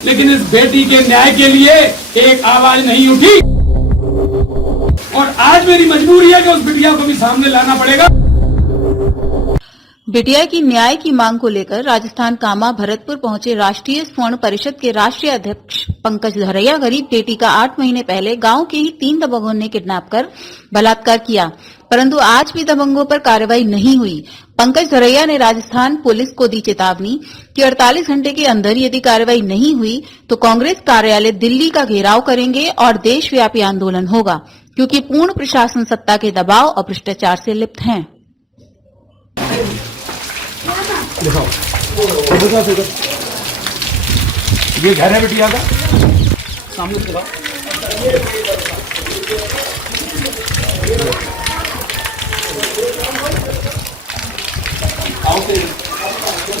लेकिन इस बेटी के न्याय के लिए एक आवाज नहीं उठी और आज मेरी मजबूरी है कि उस बिटिया को भी सामने लाना पड़ेगा। बिटिया की न्याय की मांग को लेकर राजस्थान कामा भरतपुर पहुंचे राष्ट्रीय स्वर्ण परिषद के राष्ट्रीय अध्यक्ष पंकज धरैया गरीब बेटी का 8 महीने पहले गांव के ही 3 दबंगों ने किडनैप कर बलात्कार किया, परंतु आज भी दबंगों पर कार्रवाई नहीं हुई। पंकज धरैया ने राजस्थान पुलिस को दी चेतावनी कि 48 घंटे के अंदर यदि कार्रवाई नहीं हुई तो कांग्रेस कार्यालय दिल्ली का घेराव करेंगे और देशव्यापी आंदोलन होगा, क्योंकि पूर्ण प्रशासन सत्ता के दबाव और भ्रष्टाचार से लिप्त हैं। ये घर है बिटिया का, सामने से आओ।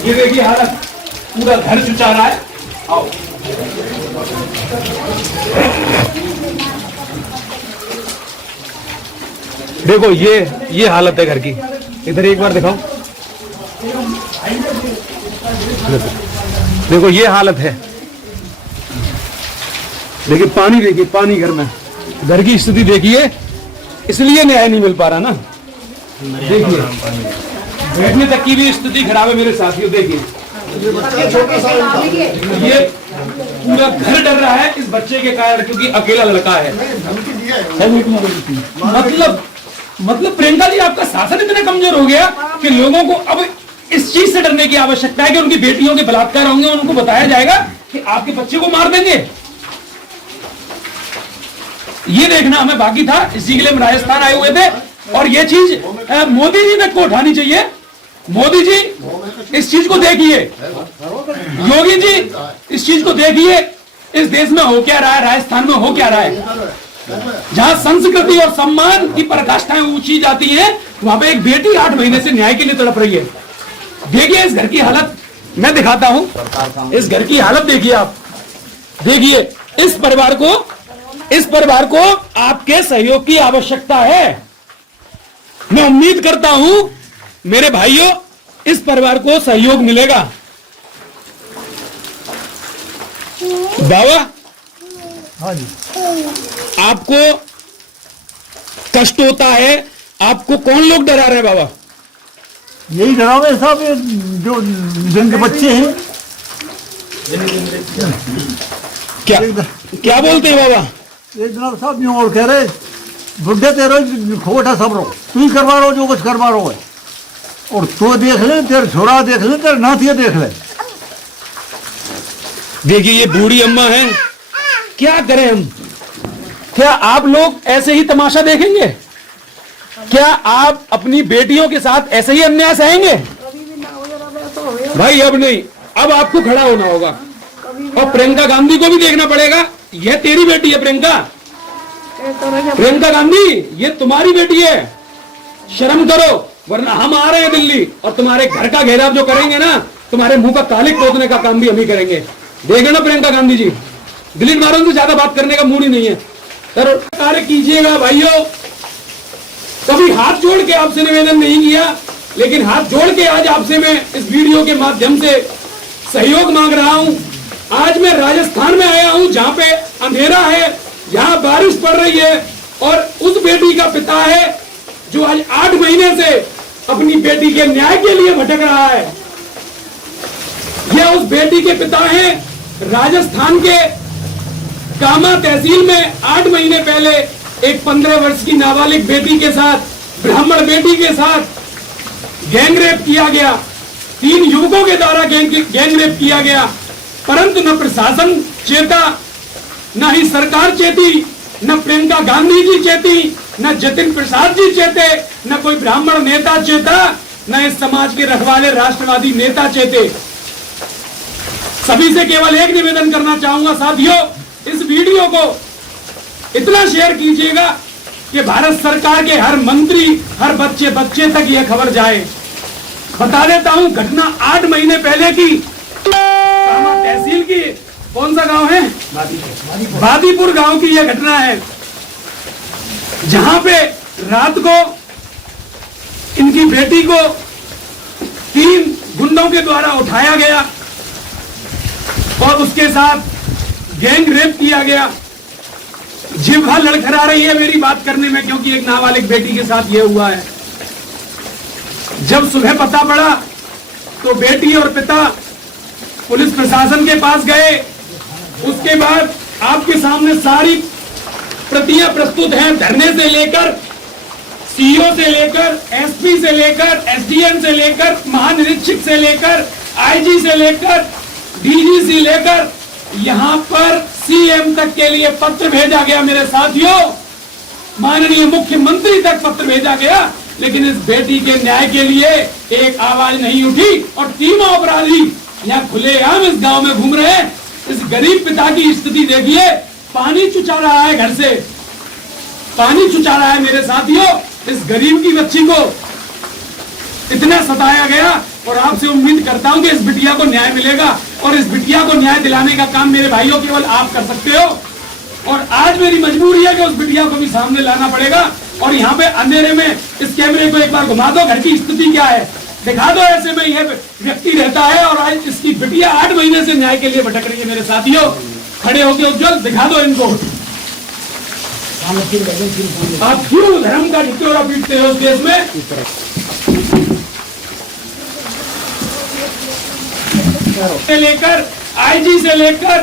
ये देखिए हालत, पूरा घर चुचा रहा है। आओ देखो, ये हालत है घर की। इधर एक बार दिखाओ, देखो ये हालत है। देखिए पानी, देखिए पानी घर में, घर की स्थिति देखिए। इसलिए न्याय नहीं मिल पा रहा ना। देखिए बैठने तक की भी स्थिति खराब है मेरे साथियों। देखिए ये पूरा घर डर रहा है इस बच्चे के कारण, क्योंकि अकेला लड़का है। मतलब प्रियंका जी, आपका शासन इतना कमजोर हो गया कि लोगों को अब इस चीज से डरने की आवश्यकता है कि उनकी बेटियों के बलात्कार होंगे, उनको बताया जाएगा कि आपके बच्चे को मार देंगे। ये देखना हमें बाकी था, इसी के लिए हम राजस्थान आए हुए थे। और ये चीज मोदी जी तक को उठानी चाहिए। मोदी जी इस चीज को देखिए, योगी जी इस चीज को देखिए। इस देश में हो क्या रहा है, राजस्थान में हो क्या रहा है, जहां संस्कृति और सम्मान की पराकाष्ठाएं ऊंची जाती हैं, वहां पे एक बेटी 8 महीने से न्याय के लिए तड़प रही है। देखिए इस घर की हालत, मैं दिखाता हूं। इस घर की हालत देखिए आप, देखिए इस परिवार को आपके सहयोग की आवश्यकता है। मैं उम्मीद करता हूं मेरे भाइयों, इस परिवार को सहयोग मिलेगा। बाबा, हाँ जी, आपको कष्ट होता है, आपको कौन लोग डरा रहे हैं बाबा? यही डरावे साहब, जो जिनके बच्चे हैं। क्या बोलते हैं बाबा? एक जनाब साहब यूं और कह रहे, बुढ़े तेरे खोटा सब रहो, तू ही करवा रहो जो कुछ करवा रहो है, और तो देख ले, तेरे छोरा देख ले, तेरे नातिया देख ले। देखिए ये बूढ़ी अम्मा है, क्या करें हम? क्या आप लोग ऐसे ही तमाशा देखेंगे? क्या आप अपनी बेटियों के साथ ऐसे ही अन्याय सहेंगे? भाई अब नहीं, अब आपको खड़ा होना होगा। और प्रियंका गांधी को भी देखना पड़ेगा। यह तेरी बेटी है प्रियंका, प्रियंका गांधी, ये तुम्हारी बेटी है। शर्म करो, वरना हम आ रहे हैं दिल्ली और तुम्हारे घर का घेराव जो करेंगे ना, तुम्हारे मुंह का कालिक पोतने का काम भी हम ही करेंगे। देखें ना प्रियंका गांधी जी, दिलीप मारन से ज्यादा बात करने का मूड ही नहीं है। सर कार्य कीजिएगा भाइयों। कभी हाथ जोड़ के आपसे निवेदन नहीं किया, लेकिन हाथ जोड़ के आज आपसे मैं इस वीडियो के माध्यम से सहयोग मांग रहा हूं। आज मैं राजस्थान में आया हूं, जहां पे अंधेरा है, जहां बारिश पड़ रही है, और उस बेटी का पिता है जो आज 8 महीने से अपनी बेटी के न्याय के लिए भटक रहा है। यह उस बेटी के पिता हैं। राजस्थान के कामा तहसील में 8 महीने पहले एक 15 वर्ष की नाबालिग बेटी के साथ, ब्राह्मण बेटी के साथ गैंगरेप किया गया। 3 युवकों के द्वारा गैंगरेप किया गया, परंतु न प्रशासन चेता, न ही सरकार चेती, न प्रियंका गांधी जी चेती, न जतिन प्रसाद जी चेते, न कोई ब्राह्मण नेता चेता, न इस समाज के रखवाले राष्ट्रवादी नेता चेते। सभी से केवल एक निवेदन करना चाहूंगा साथियों, इस वीडियो को इतना शेयर कीजिएगा कि भारत सरकार के हर मंत्री, हर बच्चे तक यह खबर जाए। बता देता हूं, घटना 8 महीने पहले की, कामा तहसील की, कौन सा गांव है? बादीपुर गांव की यह घटना है, जहां पे रात को इनकी बेटी को 3 गुंडों के द्वारा उठाया गया। और उसके साथ गैंग रेप किया गया। जिह्वा लड़खड़ा रही है मेरी बात करने में, क्योंकि एक नाबालिग बेटी के साथ यह हुआ है। जब सुबह पता पड़ा तो बेटी और पिता पुलिस प्रशासन के पास गए। उसके बाद आपके सामने सारी प्रतियां प्रस्तुत हैं, धरने से लेकर सीईओ से लेकर एसपी से लेकर एसडीएम से लेकर महानिरीक्षक से लेकर आईजी से लेकर डीजी से लेकर यहां पर सीएम तक के लिए पत्र भेजा गया मेरे साथियों। माननीय मुख्यमंत्री तक पत्र भेजा गया, लेकिन इस बेटी के न्याय के लिए एक आवाज नहीं उठी। और तीनों अपराधी यहाँ खुलेआम इस गांव में घूम रहे हैं। इस गरीब पिता की स्थिति देखिए, पानी चुचा रहा है, घर से पानी चुचा रहा है मेरे साथियों। इस गरीब की बच्ची को इतना सताया गया, और आपसे उम्मीद करता हूं कि इस बिटिया को न्याय मिलेगा। और इस बिटिया को न्याय दिलाने का काम मेरे भाइयों केवल आप कर सकते हो। और आज मेरी मजबूरी है कि उस बिटिया को भी सामने लाना पड़ेगा। और यहाँ पे अंधेरे में इस कैमरे को एक बार घुमा दो, घर की स्थिति क्या है दिखा दो। ऐसे में यह व्यक्ति रहता है और आज इसकी बिटिया 8 महीने से न्याय के लिए भटक रही है मेरे साथियों। खड़े होकर उज्जवल दिखा दो इनको। आप क्यों धर्म का ढिंढोरा पीटते हो उस देश में? से लेकर आईजी से लेकर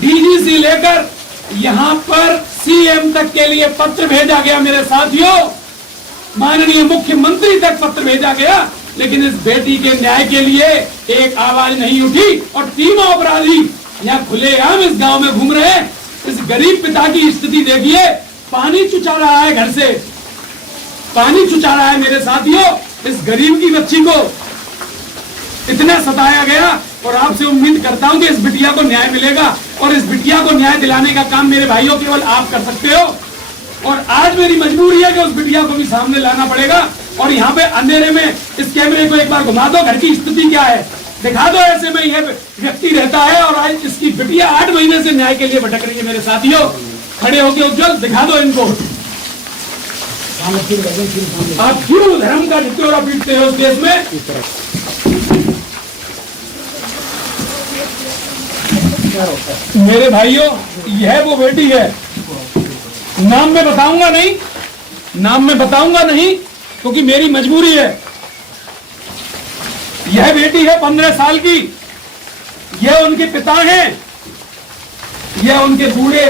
डीजी से लेकर यहां पर सीएम तक के लिए पत्र भेजा गया मेरे साथियों। माननीय मुख्यमंत्री तक पत्र भेजा गया, लेकिन इस बेटी के न्याय के लिए एक आवाज नहीं उठी। और तीनों अपराधी यहाँ खुलेआम इस गांव में घूम रहे हैं। इस गरीब पिता की स्थिति देखिए, पानी चुचा रहा है, घर से पानी चुचा रहा है मेरे साथियों। इस गरीब की बच्ची को इतना सताया गया, और आपसे उम्मीद करता हूं कि इस बिटिया को न्याय मिलेगा। और इस बिटिया को न्याय दिलाने का काम मेरे भाइयों केवल आप कर सकते हो। और आज मेरी मजबूरी है कि उस बिटिया को भी सामने लाना पड़ेगा। और यहाँ पे अंधेरे में इस कैमरे को एक बार घुमा दो, घर की स्थिति क्या है दिखा दो। ऐसे में यह व्यक्ति रहता है और आज इसकी बिटिया 8 महीने से न्याय के लिए भटक रही है मेरे साथियों। खड़े होकर उज्जवल दिखा दो इनको। आप क्यों धर्म का ढिंढोरा पीटते हो उस देश में? मेरे भाइयों, यह वो बेटी है। नाम मैं बताऊंगा नहीं, नाम मैं बताऊंगा नहीं, क्योंकि मेरी मजबूरी है। यह बेटी है 15 साल की। यह उनके पिता हैं, यह उनके बूढ़े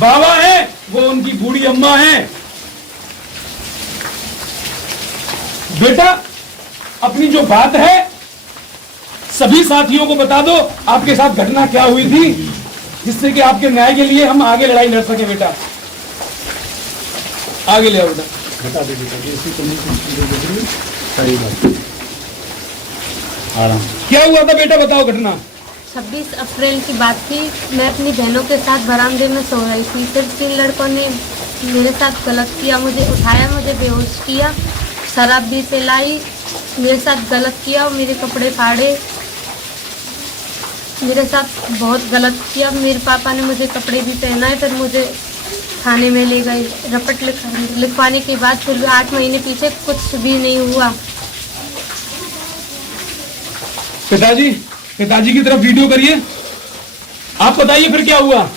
बाबा हैं, वो उनकी बूढ़ी अम्मा हैं। बेटा, अपनी जो बात है सभी साथियों को बता दो, आपके साथ घटना क्या हुई थी, जिससे कि आपके न्याय के लिए हम आगे लड़ाई लड़ सके। बेटा आगे ले आओ। बेटा बता दे क्या हुआ था बेटा, बताओ घटना। 26 अप्रैल की बात थी। मैं अपनी बहनों के साथ बरामदे में सो रही थी। फिर 3 लड़कों ने मेरे साथ गलत किया, मुझे उठाया, मुझे बेहोश किया, शराब भी पिलाई, मेरे साथ गलत किया और मेरे कपड़े फाड़े। मेरे साथ बहुत गलत किया। मेरे पापा ने मुझे कपड़े भी पहनाए, फिर मुझे थाने में ले गए। रपट लिखवाने के बाद फिर 8 महीने पीछे कुछ भी नहीं हुआ। पिताजी की तरफ वीडियो करिए। आप बताइए फिर क्या हुआ।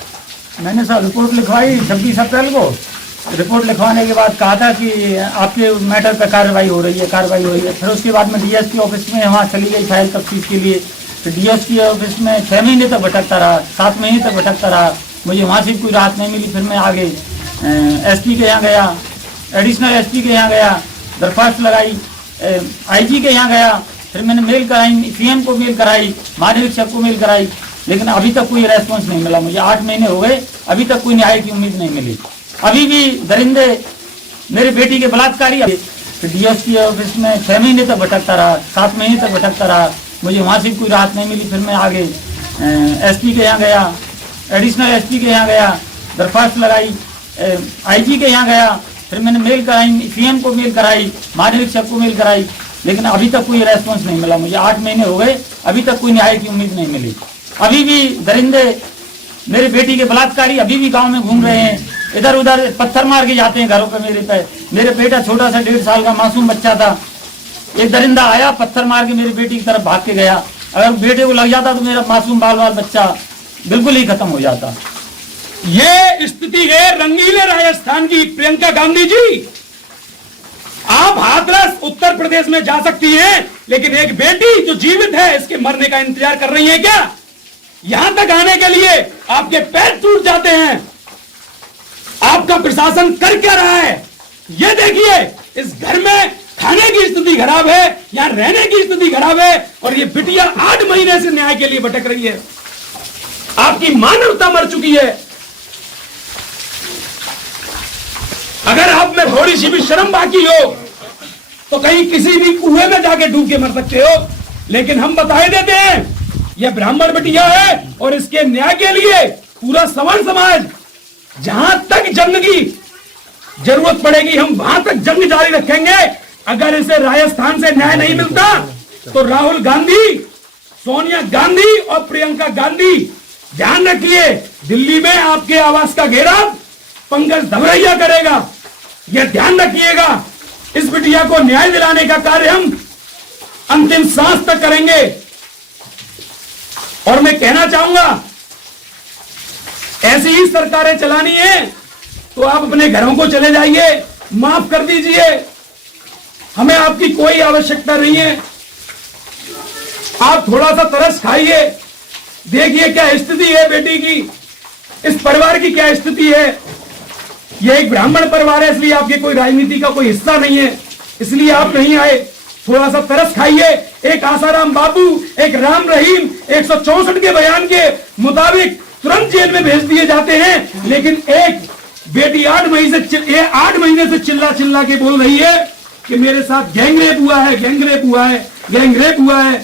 मैंने सर रिपोर्ट लिखवाई 26 अप्रैल को। रिपोर्ट लिखवाने के बाद कहा था कि आपके मैटर पर कार्रवाई हो रही है। फिर उसके बाद में डीएसपी ऑफिस में वहाँ चली गई फाइल तफ्तीश के लिए। फिर डीएसपी ऑफिस में 6 महीने तक भटकता रहा, 7 महीने तक भटकता रहा। मुझे वहाँ से कोई राहत नहीं मिली। फिर मैं आगे एसपी के यहाँ गया, एडिशनल एसपी के यहाँ गया, दरख्वास्त लगाई, आईजी के यहाँ गया। फिर मैंने मेल कराई, सीएम को मेल कराई, महानिरीक्षक को मेल कराई, लेकिन अभी तक कोई रेस्पॉन्स नहीं मिला। मुझे 8 महीने हो गए, अभी तक कोई न्याय की उम्मीद नहीं मिली। अभी भी दरिंदे मेरी बेटी के बलात्कारी। डीएसपी ऑफिस में 6 महीने तक भटकता रहा, 7 महीने तक भटकता रहा। मुझे वहाँ से कोई राहत नहीं मिली। फिर मैं आगे एसपी के यहाँ गया, एडिशनल एसपी के यहाँ गया, दरख्वास्त लगाई, आईजी के यहाँ गया। फिर मैंने मेल कराई, सीएम को मेल कराई, महानिरीक्षक को मेल कराई, लेकिन अभी तक कोई रेस्पॉन्स नहीं मिला। मुझे 8 महीने हो गए, अभी तक कोई न्याय की उम्मीद नहीं मिली। अभी भी दरिंदे मेरी बेटी के बलात्कारी अभी भी गांव में घूम रहे हैं। इधर उधर पत्थर मार के जाते हैं घरों पे मेरे पे। मेरे बेटा छोटा सा 1.5 साल का मासूम बच्चा था, एक दरिंदा आया, पत्थर मार के मेरी बेटी की तरफ भाग के गया। अगर बेटे को लग जाता तो मेरा मासूम बाल बाल बच्चा बिल्कुल ही खत्म हो जाता। ये स्थिति है रंगीले राजस्थान की। प्रियंका गांधी जी, आप हाथरस उत्तर प्रदेश में जा सकती हैं, लेकिन एक बेटी जो जीवित है इसके मरने का इंतजार कर रही है क्या? यहां तक आने के लिए आपके पैर टूट जाते हैं। आपका प्रशासन कर क्या रहा है? ये देखिए, इस घर में खाने की स्थिति खराब है, यहां रहने की स्थिति खराब है, और ये बिटिया 8 महीने से न्याय के लिए भटक रही है। आपकी मानवता मर चुकी है। अगर आप में थोड़ी सी भी शर्म बाकी हो तो कहीं किसी भी कुएं में जाके डूब के मर सकते हो, लेकिन हम बताए देते हैं यह ब्राह्मण बिटिया है और इसके न्याय के लिए पूरा सवर्ण समाज जहां तक जंग की जरूरत पड़ेगी हम वहां तक जंग जारी रखेंगे। अगर इसे राजस्थान से न्याय नहीं मिलता तो राहुल गांधी, सोनिया गांधी और प्रियंका गांधी, ध्यान रखिए, दिल्ली में आपके आवास का घेराव पंकज धवरैया करेगा। यह ध्यान रखिएगा। इस बिटिया को न्याय दिलाने का कार्य हम अंतिम सांस तक करेंगे। और मैं कहना चाहूंगा, ऐसी ही सरकारें चलानी है तो आप अपने घरों को चले जाइए, माफ कर दीजिए, हमें आपकी कोई आवश्यकता नहीं है। आप थोड़ा सा तरस खाइए, देखिए क्या स्थिति है बेटी की, इस परिवार की क्या स्थिति है। यह एक ब्राह्मण परिवार है, इसलिए आपके कोई राजनीति का कोई हिस्सा नहीं है, इसलिए आप नहीं आए। थोड़ा सा तरस खाइए। एक आसाराम बाबू, एक राम रहीम 164 के बयान के मुताबिक तुरंत जेल में भेज दिए जाते हैं, लेकिन एक बेटी 8 महीने से चिल्ला चिल्ला के बोल रही है कि मेरे साथ गैंगरेप हुआ है, गैंगरेप हुआ है, गैंगरेप हुआ है।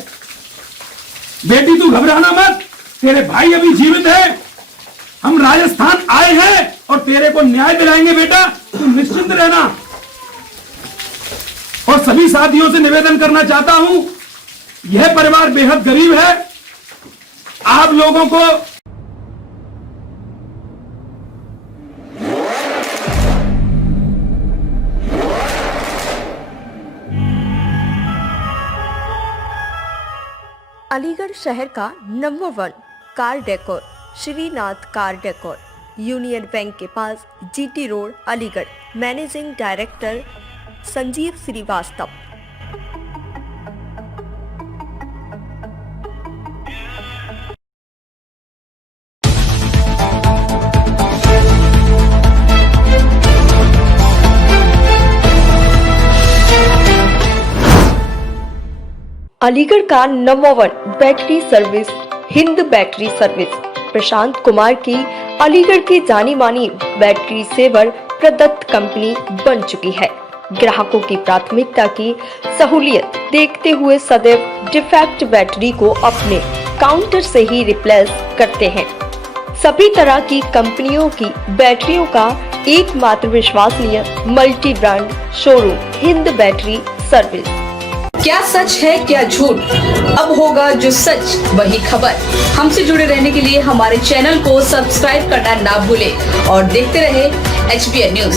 बेटी तू घबराना मत, तेरे भाई अभी जीवित है, हम राजस्थान आए हैं और तेरे को न्याय दिलाएंगे बेटा, तू निश्चिंत रहना। और सभी साथियों से निवेदन करना चाहता हूं, यह परिवार बेहद गरीब है, आप लोगों को अलीगढ़ शहर का number 1 car decor Shrinath car decor, union bank के पास, GT road, Aligarh. Managing director Sanjeev Srivastava. Aligarh का number 1 battery service Hind battery service Prashant Kumar की अलीगढ़ की जानी मानी बैटरी सेवर प्रदत्त कंपनी बन चुकी है। ग्राहकों की प्राथमिकता की सहूलियत देखते हुए सदैव डिफेक्ट बैटरी को अपने काउंटर से ही रिप्लेस करते हैं। सभी तरह की कंपनियों की बैटरियों का एकमात्र विश्वसनीय multi brand showroom Hind battery service. क्या सच है क्या झूठ, अब होगा जो सच वही खबर। हमसे जुड़े रहने के लिए हमारे चैनल को सब्सक्राइब करना ना भूलें और देखते रहे HBN न्यूज।